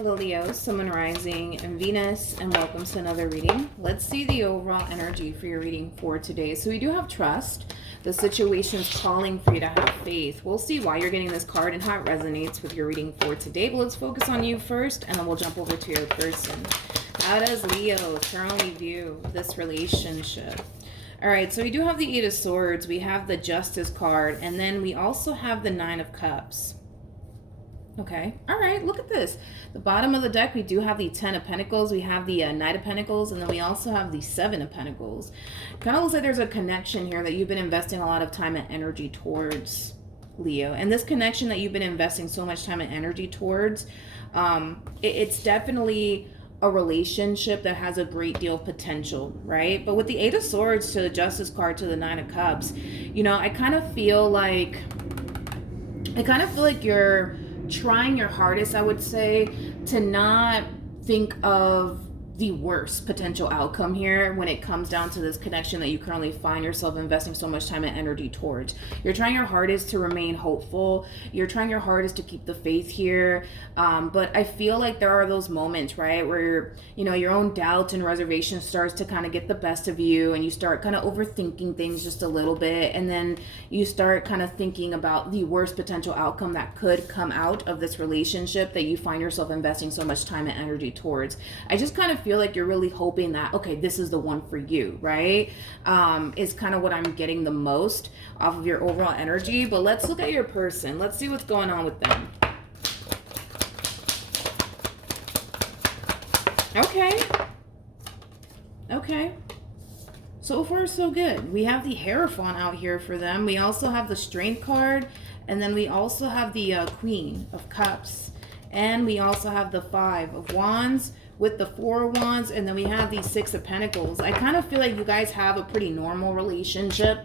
Hello Leo, Sun, Rising, and Venus, and welcome to another reading. Let's see the overall energy for your reading for today. So we do have trust. The situation's calling for you to have faith. We'll see why you're getting this card and how it resonates with your reading for today. But let's focus on you first, and then we'll jump over to your person. How does Leo currently view this relationship? All right, so we do have the Eight of Swords. We have the Justice card, and then we also have the Nine of Cups. Okay, all right, look at this. The bottom of the deck, we do have the Ten of Pentacles, we have the Knight of Pentacles, and then we also have the Seven of Pentacles. Kind of looks like there's a connection here that you've been investing a lot of time and energy towards, Leo. And this connection that you've been investing so much time and energy towards, it's definitely a relationship that has a great deal of potential, right? But with the Eight of Swords to the Justice card to the Nine of Cups, you know, I kind of feel like you're trying your hardest, I would say, to not think of the worst potential outcome here when it comes down to this connection that you currently find yourself investing so much time and energy towards. You're trying your hardest to remain hopeful. You're trying your hardest to keep the faith here. But I feel like there are those moments, right, where, you know, your own doubts and reservations starts to kind of get the best of you, and you start kind of overthinking things just a little bit. And then you start kind of thinking about the worst potential outcome that could come out of this relationship that you find yourself investing so much time and energy towards. I just kind of feel like you're really hoping that, okay, this is the one for you, right? Is kind of what I'm getting the most off of your overall energy. But let's look at your person. Let's see what's going on with them. Okay. So far, so good. We have the Hierophant out here for them. We also have the Strength card, and then we also have the Queen of Cups, and we also have the Five of Wands with the Four of Wands, and then we have the Six of Pentacles. I kind of feel like you guys have a pretty normal relationship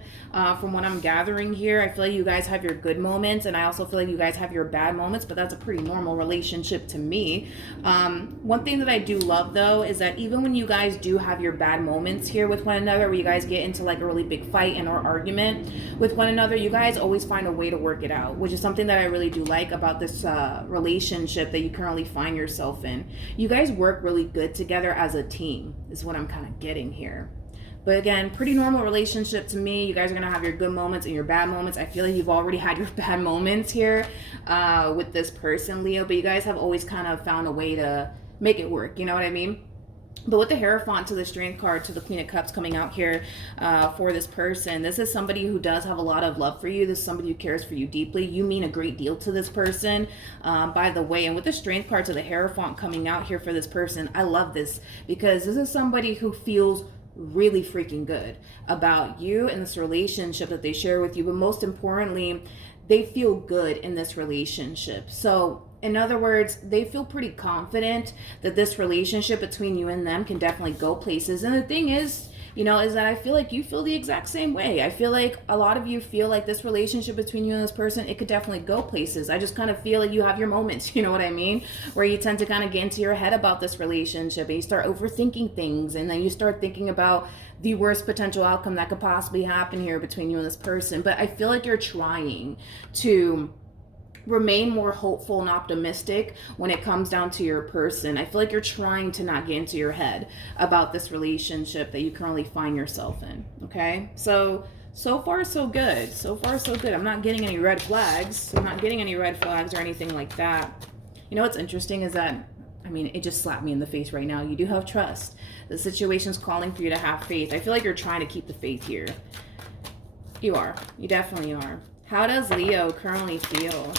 from what I'm gathering here. I feel like you guys have your good moments, and I also feel like you guys have your bad moments, but that's a pretty normal relationship to me. One thing that I do love, though, is that even when you guys do have your bad moments here with one another, where you guys get into like a really big fight and or argument with one another, you guys always find a way to work it out, which is something that I really do like about this relationship that you currently find yourself in. You guys work really good together as a team, is what I'm kind of getting here. But again, pretty normal relationship to me. You guys are going to have your good moments and your bad moments. I feel like you've already had your bad moments here with this person, Leo, but you guys have always kind of found a way to make it work, you know what I mean? But with the Hierophant to the Strength card to the Queen of Cups coming out here for this person, this is somebody who does have a lot of love for you. This is somebody who cares for you deeply. You mean a great deal to this person, by the way. And with the Strength card to the Hierophant coming out here for this person, I love this because this is somebody who feels really freaking good about you and this relationship that they share with you. But most importantly, they feel good in this relationship. So in other words, they feel pretty confident that this relationship between you and them can definitely go places. And the thing is, you know, is that I feel like you feel the exact same way. I feel like a lot of you feel like this relationship between you and this person, it could definitely go places. I just kind of feel like you have your moments, you know what I mean? Where you tend to kind of get into your head about this relationship and you start overthinking things, and then you start thinking about the worst potential outcome that could possibly happen here between you and this person. But I feel like you're trying to remain more hopeful and optimistic when it comes down to your person. I feel like you're trying to not get into your head about this relationship that you currently find yourself in. Okay, so far so good. So far so good. I'm not getting any red flags. I'm not getting any red flags or anything like that. You know what's interesting is that, I mean, it just slapped me in the face right now. You do have trust. The situation's calling for you to have faith. I feel like you're trying to keep the faith here. You are. You definitely are. How does Leo currently feel?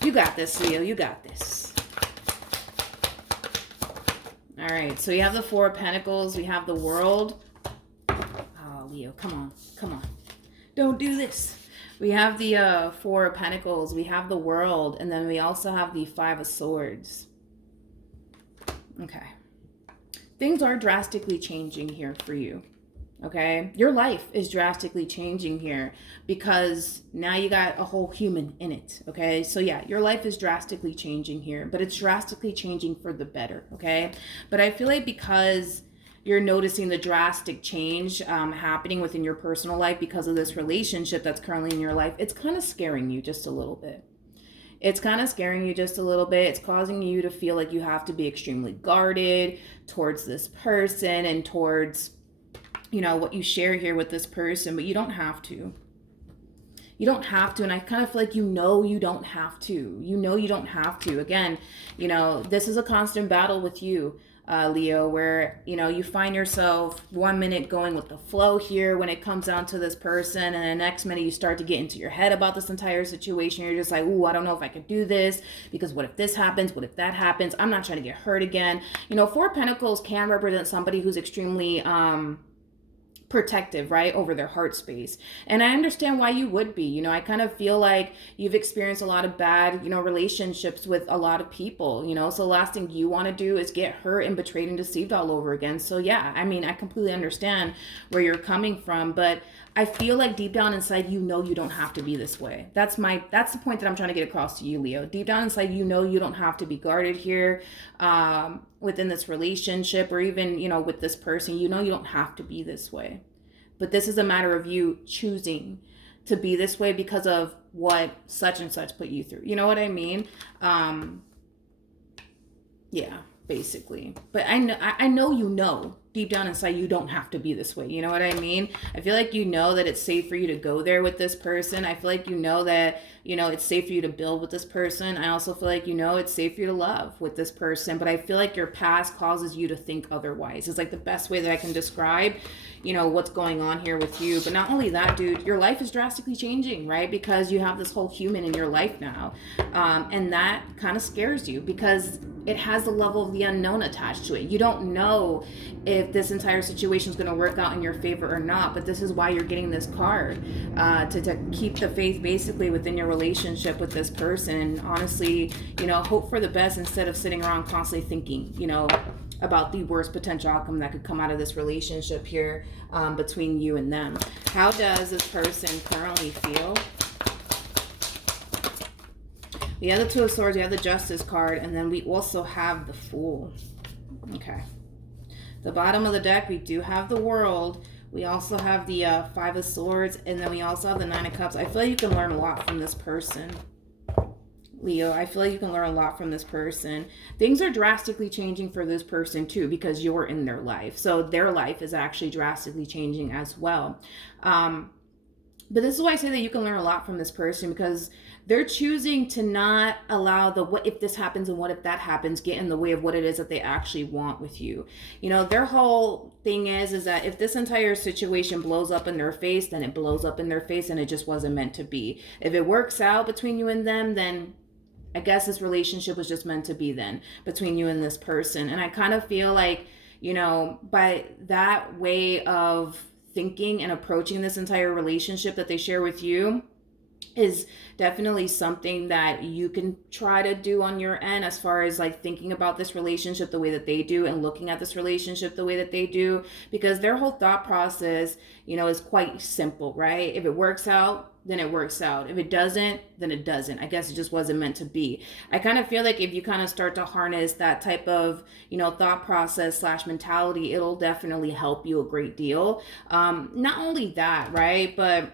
You got this, Leo. You got this. All right. So you have the Four of Pentacles. We have the World. Oh, Leo, come on. Come on. Don't do this. We have the Four of Pentacles. We have the World. And then we also have the Five of Swords. Okay. Things are drastically changing here for you. Okay, your life is drastically changing here because now you got a whole human in it. Okay, so yeah, your life is drastically changing here, but it's drastically changing for the better. Okay, but I feel like because you're noticing the drastic change happening within your personal life because of this relationship that's currently in your life, it's kind of scaring you just a little bit. It's kind of scaring you just a little bit. It's causing you to feel like you have to be extremely guarded towards this person and towards, you know, what you share here with this person, but you don't have to. You don't have to, and I kind of feel like you don't have to. You don't have to. Again, you know, this is a constant battle with you, Leo, where, you know, you find yourself 1 minute going with the flow here when it comes down to this person, and the next minute you start to get into your head about this entire situation. You're just like, ooh, I don't know if I could do this, because what if this happens? What if that happens? I'm not trying to get hurt again. You know, Four of Pentacles can represent somebody who's extremely protective, right, over their heart space. And I understand why you would be. You know, I kind of feel like you've experienced a lot of bad, you know, relationships with a lot of people, you know, so the last thing you want to do is get hurt and betrayed and deceived all over again. So yeah, I mean, I completely understand where you're coming from, but I feel like deep down inside, you know, you don't have to be this way. That's the point that I'm trying to get across to you, Leo. Deep down inside, you know, you don't have to be guarded here, within this relationship, or even, you know, with this person. You know, you don't have to be this way, but this is a matter of you choosing to be this way because of what such and such put you through. You know what I mean? Yeah, basically. But I know, you know, deep down inside, you don't have to be this way. You know what I mean? I feel like you know that it's safe for you to go there with this person. I feel like you know that, you know, it's safe for you to build with this person. I also feel like, you know, it's safe for you to love with this person. But I feel like your past causes you to think otherwise. It's like the best way that I can describe, you know, what's going on here with you. But not only that, dude, your life is drastically changing, right? Because you have this whole human in your life now. And that kind of scares you because it has the level of the unknown attached to it. You don't know if this entire situation is going to work out in your favor or not, but this is why you're getting this card, to keep the faith basically within your relationship with this person. And honestly, you know, hope for the best instead of sitting around constantly thinking, you know, about the worst potential outcome that could come out of this relationship here, between you and them. How does this person currently feel? We have the Two of Swords, we have the Justice card, and then we also have the Fool. Okay. The bottom of the deck, we do have the World. We also have the Five of Swords, and then we also have the Nine of Cups. I feel like you can learn a lot from this person, Leo. I feel like you can learn a lot from this person. Things are drastically changing for this person too, because you're in their life. So their life is actually drastically changing as well. But this is why I say that you can learn a lot from this person, because they're choosing to not allow the what if this happens and what if that happens get in the way of what it is that they actually want with you. You know, their whole thing is that if this entire situation blows up in their face, then it blows up in their face and it just wasn't meant to be. If it works out between you and them, then I guess this relationship was just meant to be then between you and this person. And I kind of feel like, you know, by that way of thinking and approaching this entire relationship that they share with you is definitely something that you can try to do on your end, as far as like thinking about this relationship the way that they do and looking at this relationship the way that they do, because their whole thought process, you know, is quite simple, right? If it works out, then it works out. If it doesn't, then it doesn't. I guess it just wasn't meant to be. I kind of feel like if you kind of start to harness that type of, you know, thought process / mentality, it'll definitely help you a great deal. Not only that, right, but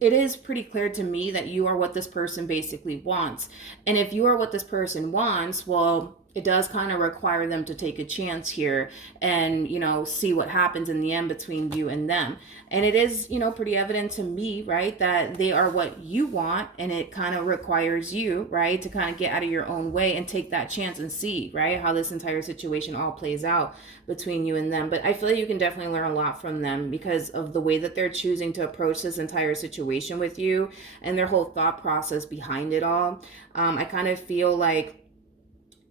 it is pretty clear to me that you are what this person basically wants. And if you are what this person wants, well, it does kind of require them to take a chance here and, you know, see what happens in the end between you and them. And it is, you know, pretty evident to me, right, that they are what you want, and it kind of requires you, right, to kind of get out of your own way and take that chance and see, right, how this entire situation all plays out between you and them. But I feel like you can definitely learn a lot from them because of the way that they're choosing to approach this entire situation with you and their whole thought process behind it all. I kind of feel like,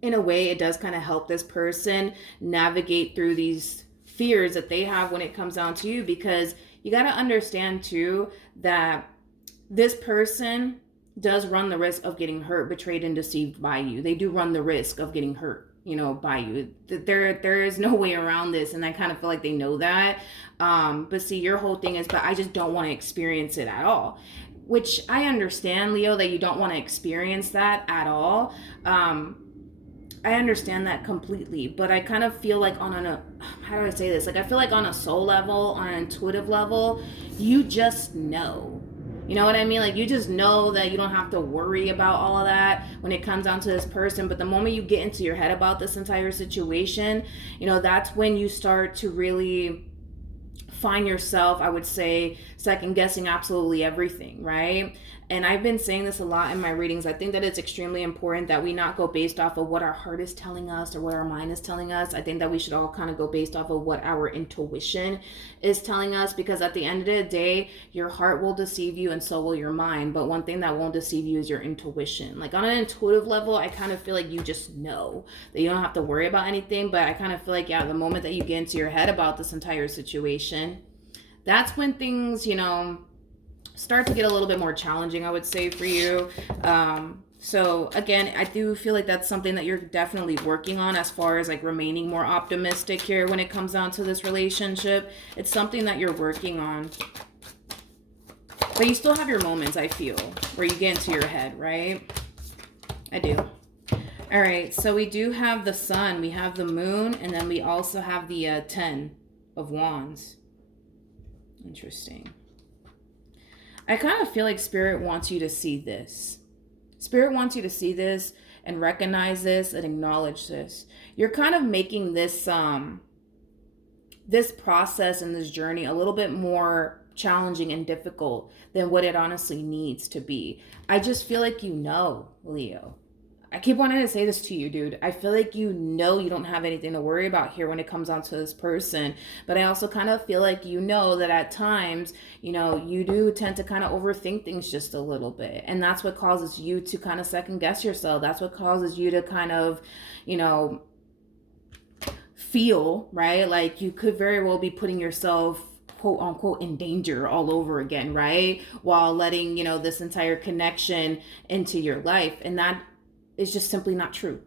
in a way, it does kind of help this person navigate through these fears that they have when it comes down to you, because you got to understand too that this person does run the risk of getting hurt, betrayed, and deceived by you. They do run the risk of getting hurt, you know, by you. There is no way around this, and I kind of feel like they know that. But see, your whole thing is, but I just don't want to experience it at all. Which I understand, Leo, that you don't want to experience that at all. I understand that completely, but I kind of feel like how do I say this? Like, I feel like on a soul level, on an intuitive level, you just know. You know what I mean? Like, you just know that you don't have to worry about all of that when it comes down to this person. But the moment you get into your head about this entire situation, you know, that's when you start to really find yourself, I would say, second guessing absolutely everything, right? And I've been saying this a lot in my readings. I think that it's extremely important that we not go based off of what our heart is telling us or what our mind is telling us. I think that we should all kind of go based off of what our intuition is telling us, because at the end of the day, your heart will deceive you and so will your mind. But one thing that won't deceive you is your intuition. Like, on an intuitive level, I kind of feel like you just know that you don't have to worry about anything. But I kind of feel like, yeah, the moment that you get into your head about this entire situation, that's when things, you know, start to get a little bit more challenging, I would say, for you. So again, I do feel like that's something that you're definitely working on, as far as like remaining more optimistic here when it comes down to this relationship. It's something that you're working on. But you still have your moments, I feel, where you get into your head, right? I do. All right, so we do have the sun, we have the moon, and then we also have the 10 of Wands. Interesting. I kind of feel like Spirit wants you to see this. Spirit wants you to see this and recognize this and acknowledge this. You're kind of making this this process and this journey a little bit more challenging and difficult than what it honestly needs to be. I just feel like, you know, Leo. I keep wanting to say this to you, dude. I feel like you know you don't have anything to worry about here when it comes down to this person. But I also kind of feel like you know that at times, you know, you do tend to kind of overthink things just a little bit. And that's what causes you to kind of second guess yourself. That's what causes you to kind of, you know, feel, right? Like you could very well be putting yourself, quote unquote, in danger all over again, right? While letting, you know, this entire connection into your life. And that is just simply not true.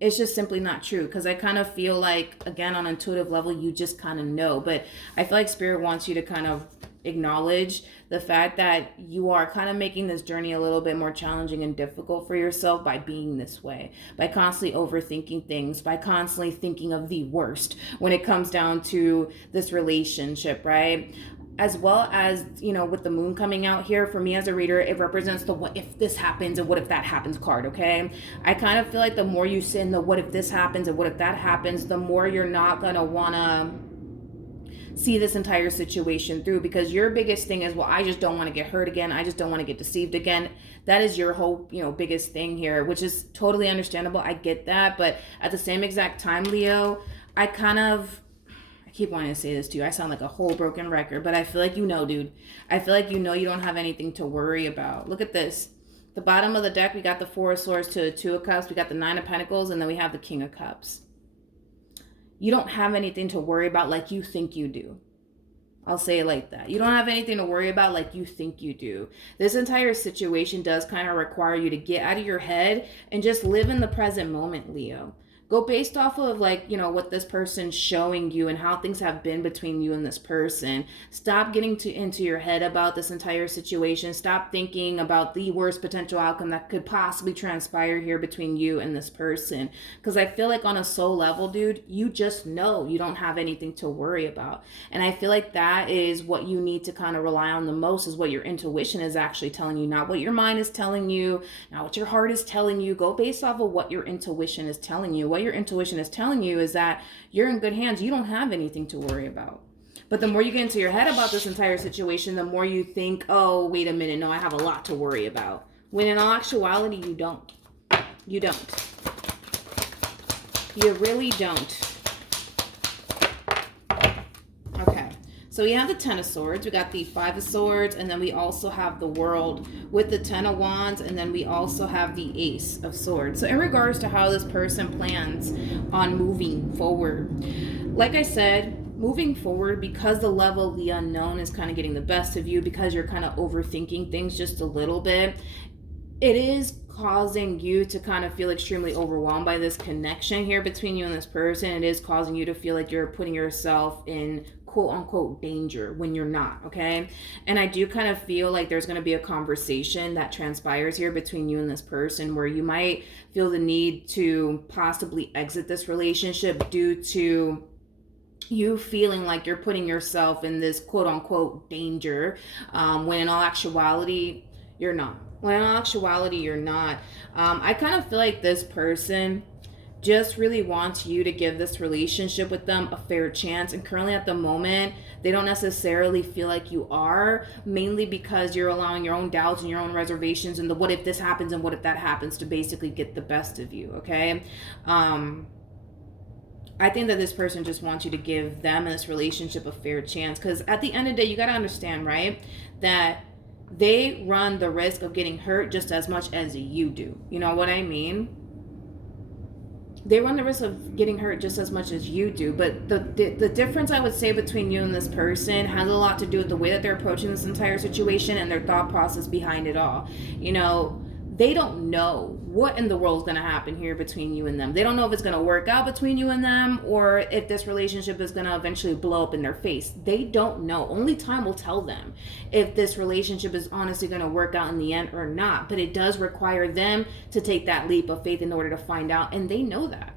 It's just simply not true, because I kind of feel like, again, on an intuitive level, you just kind of know. But I feel like Spirit wants you to kind of acknowledge the fact that you are kind of making this journey a little bit more challenging and difficult for yourself by being this way, by constantly overthinking things, by constantly thinking of the worst when it comes down to this relationship, right? As well as, you know, with the moon coming out here, for me as a reader, it represents the what if this happens and what if that happens card, okay? I kind of feel like the more you sit in the what if this happens and what if that happens, the more you're not going to want to see this entire situation through, because your biggest thing is, well, I just don't want to get hurt again. I just don't want to get deceived again. That is your whole, you know, biggest thing here, which is totally understandable. I get that. But at the same exact time, Leo, I keep wanting to say this to you. I sound like a whole broken record, but I feel like you know, dude. I feel like you know you don't have anything to worry about. Look at this. The bottom of the deck, we got the Four of Swords to the Two of Cups. We got the Nine of Pentacles, and then we have the King of Cups. You don't have anything to worry about like you think you do. I'll say it like that. You don't have anything to worry about like you think you do. This entire situation does kind of require you to get out of your head and just live in the present moment, Leo. Go based off of, like, you know, what this person's showing you and how things have been between you and this person. Stop getting into your head about this entire situation. Stop thinking about the worst potential outcome that could possibly transpire here between you and this person. Because I feel like on a soul level, dude, you just know you don't have anything to worry about. And I feel like that is what you need to kind of rely on the most, is what your intuition is actually telling you, not what your mind is telling you, not what your heart is telling you. Go based off of what your intuition is telling you. What your intuition is telling you is that you're in good hands. You don't have anything to worry about. But the more you get into your head about this entire situation, the more you think, oh, wait a minute, no, I have a lot to worry about. When in all actuality, you don't. You don't. You really don't. Okay. So we have the Ten of Swords, we got the Five of Swords, and then we also have the World with the Ten of Wands, and then we also have the Ace of Swords. So in regards to how this person plans on moving forward, like I said, moving forward, because the level of the unknown is kind of getting the best of you, because you're kind of overthinking things just a little bit, it is causing you to kind of feel extremely overwhelmed by this connection here between you and this person. It is causing you to feel like you're putting yourself in quote unquote danger when you're not, okay? And I do kind of feel like there's going to be a conversation that transpires here between you and this person where you might feel the need to possibly exit this relationship due to you feeling like you're putting yourself in this quote unquote danger, when in all actuality, you're not. When in all actuality, you're not. I kind of feel like this person just really wants you to give this relationship with them a fair chance. And currently at the moment, they don't necessarily feel like you are, mainly because you're allowing your own doubts and your own reservations and the what if this happens and what if that happens to basically get the best of you, okay? I think that this person just wants you to give them and this relationship a fair chance, because at the end of the day, you got to understand, right, that they run the risk of getting hurt just as much as you do. You know what I mean? They run the risk of getting hurt just as much as you do. But the difference I would say between you and this person has a lot to do with the way that they're approaching this entire situation and their thought process behind it all. You know, they don't know what in the world is going to happen here between you and them. They don't know if it's going to work out between you and them, or if this relationship is going to eventually blow up in their face. They don't know. Only time will tell them if this relationship is honestly going to work out in the end or not. But it does require them to take that leap of faith in order to find out. And they know that.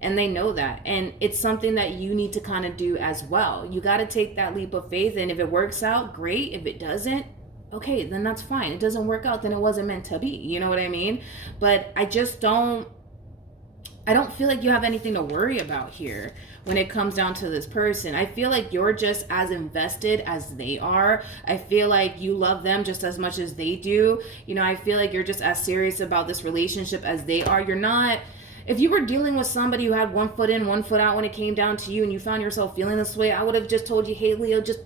And they know that. And it's something that you need to kind of do as well. You got to take that leap of faith. And if it works out, great. If it doesn't, okay, then that's fine. It doesn't work out, then it wasn't meant to be. You know what I mean? But I don't feel like you have anything to worry about here when it comes down to this person. I feel like you're just as invested as they are. I feel like you love them just as much as they do. You know, I feel like you're just as serious about this relationship as they are. You're not... If you were dealing with somebody who had one foot in, one foot out when it came down to you, and you found yourself feeling this way, I would have just told you, hey, Leo, just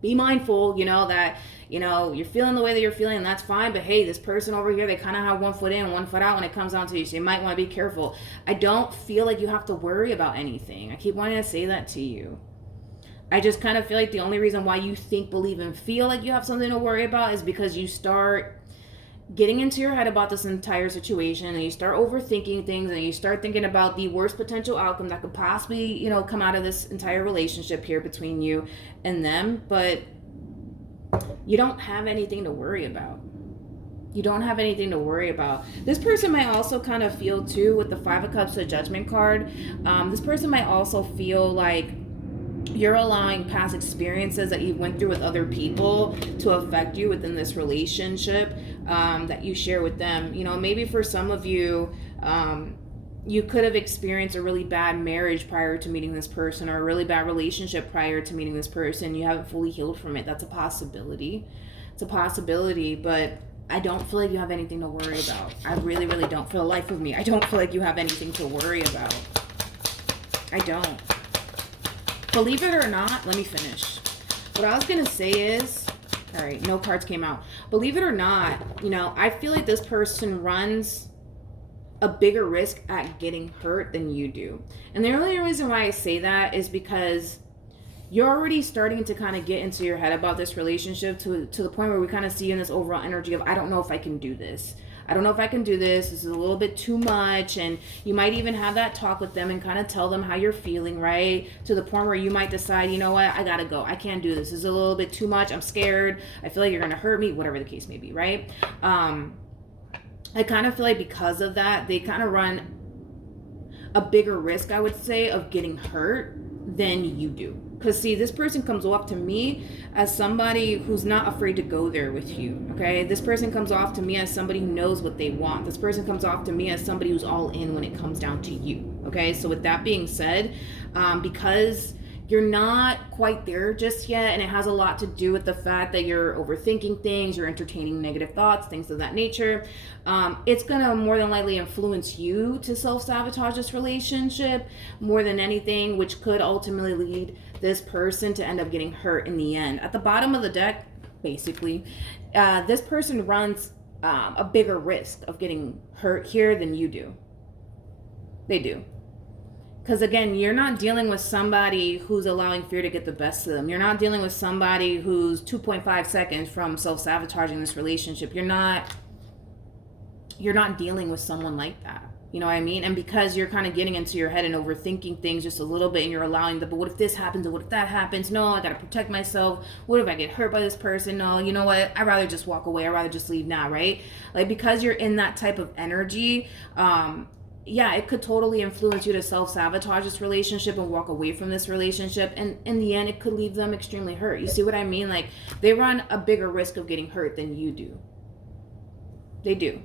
be mindful, you know, that, you know, you're feeling the way that you're feeling, and that's fine. But hey, this person over here, they kind of have one foot in, one foot out when it comes down to you. So you might want to be careful. I don't feel like you have to worry about anything. I keep wanting to say that to you. I just kind of feel like the only reason why you think, believe, and feel like you have something to worry about is because you start getting into your head about this entire situation, and you start overthinking things, and you start thinking about the worst potential outcome that could possibly, you know, come out of this entire relationship here between you and them. But you don't have anything to worry about. You don't have anything to worry about. This person might also kind of feel too, with the Five of Cups, the Judgment card, this person might also feel like you're allowing past experiences that you went through with other people to affect you within this relationship that you share with them. You know, maybe for some of you, you could have experienced a really bad marriage prior to meeting this person, or a really bad relationship prior to meeting this person. You haven't fully healed from it. That's a possibility. It's a possibility, but I don't feel like you have anything to worry about. I really, really don't. For the life of me, I don't feel like you have anything to worry about. I don't. Believe it or not, let me finish. What I was going to say is, all right, no cards came out. Believe it or not, you know, I feel like this person runs a bigger risk at getting hurt than you do. And the only reason why I say that is because you're already starting to kind of get into your head about this relationship to the point where we kind of see in this overall energy of, I don't know if I can do this. I don't know if I can do this. This is a little bit too much. And you might even have that talk with them and kind of tell them how you're feeling, right? To the point where you might decide, you know what, I gotta go. I can't do this. This is a little bit too much. I'm scared. I feel like you're gonna hurt me, whatever the case may be, right? I kind of feel like because of that, they kind of run a bigger risk, I would say, of getting hurt than you do. Because see, this person comes off to me as somebody who's not afraid to go there with you, okay? This person comes off to me as somebody who knows what they want. This person comes off to me as somebody who's all in when it comes down to you, okay? So with that being said, because you're not quite there just yet, and it has a lot to do with the fact that you're overthinking things, you're entertaining negative thoughts, things of that nature. It's gonna more than likely influence you to self-sabotage this relationship more than anything, which could ultimately lead this person to end up getting hurt in the end. At the bottom of the deck, basically, this person runs a bigger risk of getting hurt here than you do. They do. Because again, you're not dealing with somebody who's allowing fear to get the best of them. You're not dealing with somebody who's 2.5 seconds from self-sabotaging this relationship. You're not dealing with someone like that. You know what I mean? And because you're kind of getting into your head and overthinking things just a little bit, and you're allowing but what if this happens, and what if that happens? No, I got to protect myself. What if I get hurt by this person? No, you know what? I'd rather just walk away. I'd rather just leave now, right? Like, because you're in that type of energy, yeah, it could totally influence you to self-sabotage this relationship and walk away from this relationship. And in the end, it could leave them extremely hurt. You see what I mean? Like, they run a bigger risk of getting hurt than you do. They do.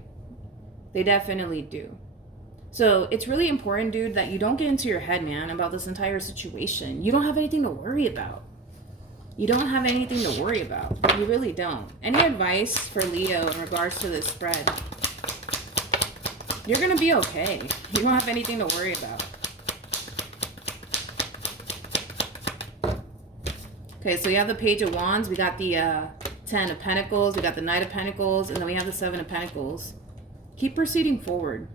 They definitely do. So it's really important, dude, that you don't get into your head, man, about this entire situation. You don't have anything to worry about. You don't have anything to worry about. You really don't. Any advice for Leo in regards to this spread? You're going to be okay. You don't have anything to worry about. Okay, so you have the Page of Wands. We got the Ten of Pentacles. We got the Knight of Pentacles. And then we have the Seven of Pentacles. Keep proceeding forward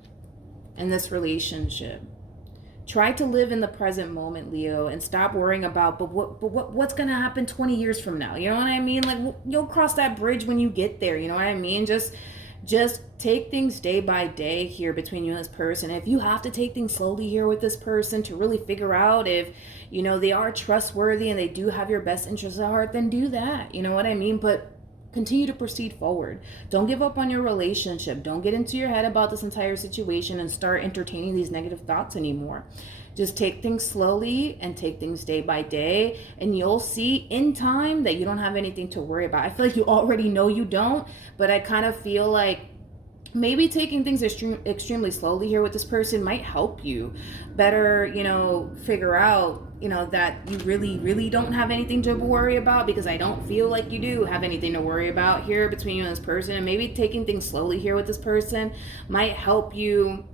in this relationship. Try to live in the present moment, Leo, and stop worrying about, what's going to happen 20 years from now? You know what I mean? Like, you'll cross that bridge when you get there. You know what I mean? Just take things day by day here between you and this person. If you have to take things slowly here with this person to really figure out if, you know, they are trustworthy and they do have your best interests at heart, then do that. You know what I mean? But continue to proceed forward. Don't give up on your relationship. Don't get into your head about this entire situation and start entertaining these negative thoughts anymore. Just take things slowly and take things day by day, and you'll see in time that you don't have anything to worry about. I feel like you already know you don't, but I kind of feel like maybe taking things extremely slowly here with this person might help you better, you know, figure out, you know, that you really don't have anything to worry about, because I don't feel like you do have anything to worry about here between you and this person. And maybe taking things slowly here with this person might help you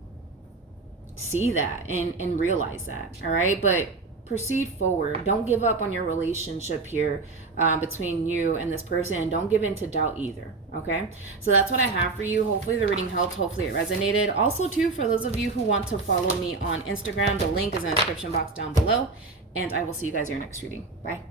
see that and realize that. All right, but proceed forward. Don't give up on your relationship here between you and this person, and don't give in to doubt either. Okay, so that's what I have for you. Hopefully the reading helped. Hopefully it resonated. Also too, for those of you who want to follow me on Instagram, the link is in the description box down below, and I will see you guys in your next reading. Bye.